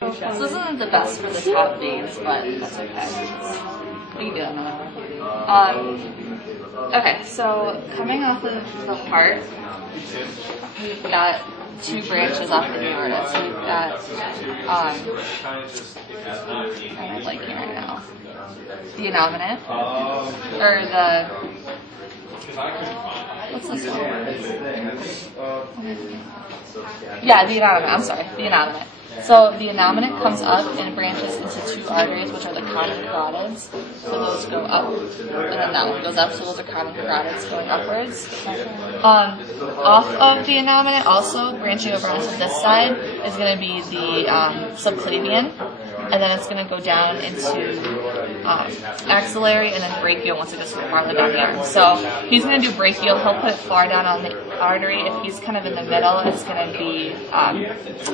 So this isn't the best for the top veins, but that's okay. We can do another one. Okay, so coming off of the heart, we've got two branches off the aorta. So we've got, I don't like here right now, the innominate, or the, what's this one? Yeah, the innominate, I'm sorry, the innominate. So the innominate comes up and branches into two arteries, which are the common carotids. So those go up, and then that one goes up. So those are common carotids going upwards. Off of the innominate, also branching over onto this side, is going to be the subclavian, and then it's going to go down into axillary and then brachial once it gets farther down here. So he's going to do brachial. He'll put it far down on the artery. If he's kind of in the middle, it's going to be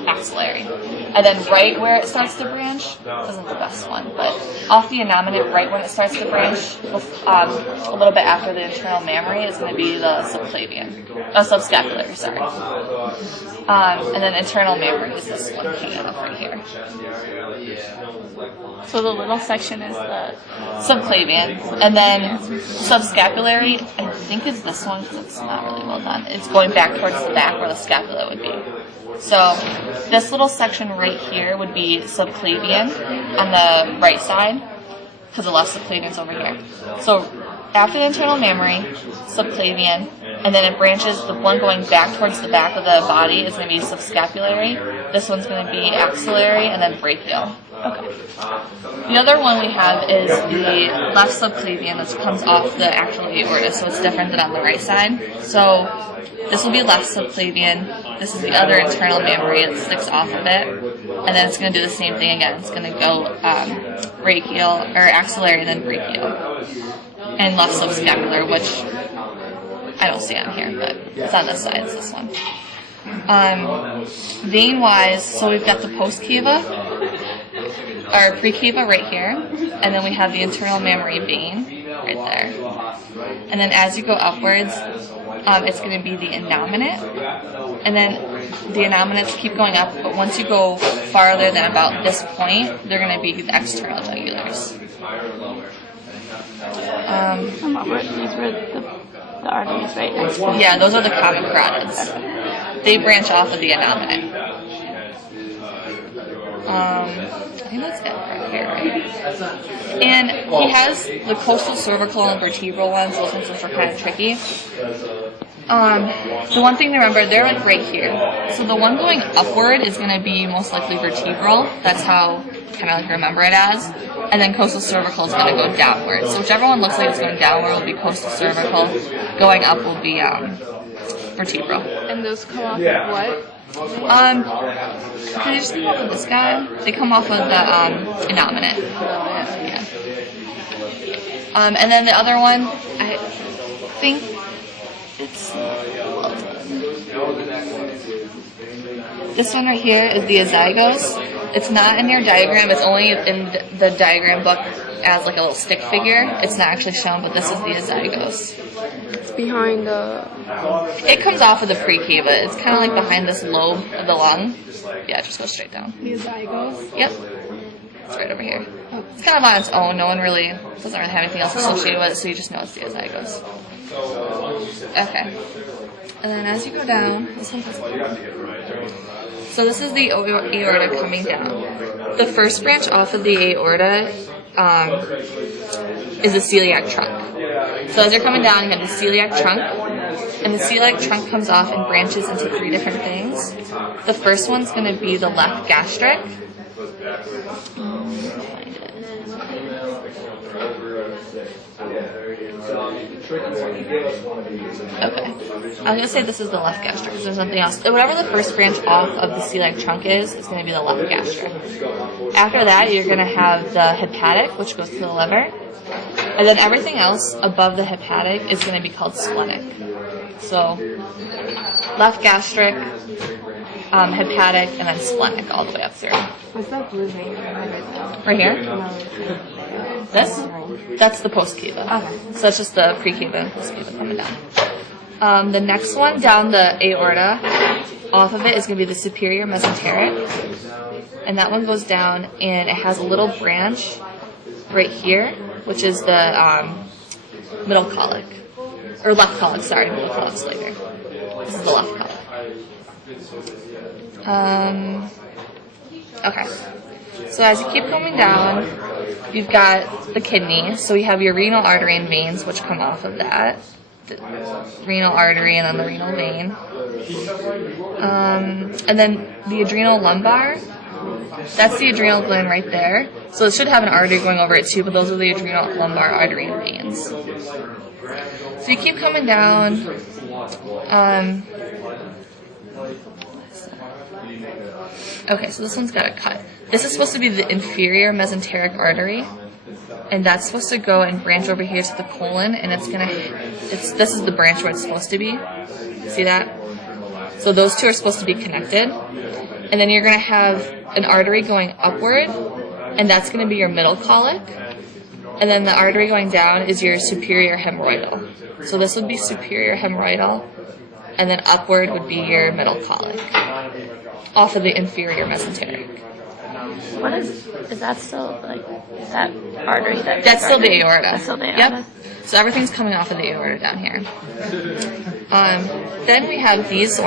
axillary. And then right where it starts to branch, this isn't the best one, but off the innominate, right when it starts to branch, a little bit after the internal mammary, is going to be the subscapulary, sorry. And then internal mammary is this one hanging up right here. So the little section is the subclavian, and then subscapulary, I think is this one because it's not really well done. It's going back towards the back where the scapula would be. So this little section right here would be subclavian on the right side, because the left subclavian is over here. So after the internal mammary, subclavian, and then it branches, the one going back towards the back of the body is going to be subscapulary. This one's going to be axillary, and then brachial. Okay. The other one we have is the left subclavian that comes off the actual aorta, so it's different than on the right side. So this will be left subclavian. This is the other internal mammary that sticks off of it. And then it's going to do the same thing again. It's going to go brachial, or axillary, and then brachial. And left subscapular, which I don't see on here, but it's on this side. It's this one. Vein-wise, so we've got the postcava, or precava right here, and then we have the internal mammary vein right there. And then as you go upwards, it's going to be the innominate, and then the innominates keep going up, but once you go farther than about this point, they're going to be the external jugulars. These were the arteries right next to them. Yeah, those are the common carotids. They branch off of the innominate. I think that's it right here, right? And he has the coastal cervical and vertebral ones. Those ones are kind of tricky. The one thing to remember, they're like right here. So the one going upward is going to be most likely vertebral. That's how kind of like remember it as. And then coastal cervical is going to go downward. So whichever one looks like it's going downward will be coastal cervical. Going up will be vertebral. And those come off of what? Can I just come off of this guy? They come off of the innominate. Yeah. And then the other one, I think it's this one right here is the azygos. It's not in your diagram. It's only in the diagram book as like a little stick figure. It's not actually shown, but this is the azygos. It's behind the... It comes off of the precava. It's kind of like behind this lobe of the lung. Yeah, just go straight down. The azygos? Yep. It's right over here. It's kind of on its own. No one really doesn't really have anything else associated with it, so you just know it's the azygos. Okay. And then as you go down, this one has... So this is the aorta coming down. The first branch off of the aorta is the celiac trunk. So as you're coming down, you have the celiac trunk, and the celiac trunk comes off and branches into three different things. The first one's going to be the left gastric. Okay. I'm going to say this is the left gastric because there's nothing else. Whatever the first branch off of the celiac trunk is, it's going to be the left gastric. After that, you're going to have the hepatic, which goes to the liver. And then everything else above the hepatic is going to be called splenic. So, left gastric, hepatic, and then splenic all the way up through. What's that blue vein? Right here? This? That's the postcava. Okay. So that's just the precava and postcava coming down. The next one down the aorta off of it is going to be the superior mesenteric, and that one goes down, and it has a little branch right here, which is the middle colic, or left colic. Sorry, middle colic's later. This is the left colic. Okay. So as you keep coming down, you've got the kidney. So you have your renal artery and veins, which come off of that. The renal artery and then the renal vein. And then the adrenal lumbar, that's the adrenal gland right there. So it should have an artery going over it too, but those are the adrenal lumbar artery and veins. So you keep coming down. Okay, so this one's got a cut. This is supposed to be the inferior mesenteric artery, and that's supposed to go and branch over here to the colon, and this is the branch where it's supposed to be. See that? So those two are supposed to be connected, and then you're going to have an artery going upward, and that's going to be your middle colic, and then the artery going down is your superior hemorrhoidal. So this would be superior hemorrhoidal, and then upward would be your middle colic, off of the inferior mesenteric. What is that still, like, that artery? That's still the aorta. That's still the aorta? Yep. So everything's coming off of the aorta down here. Then we have these ones.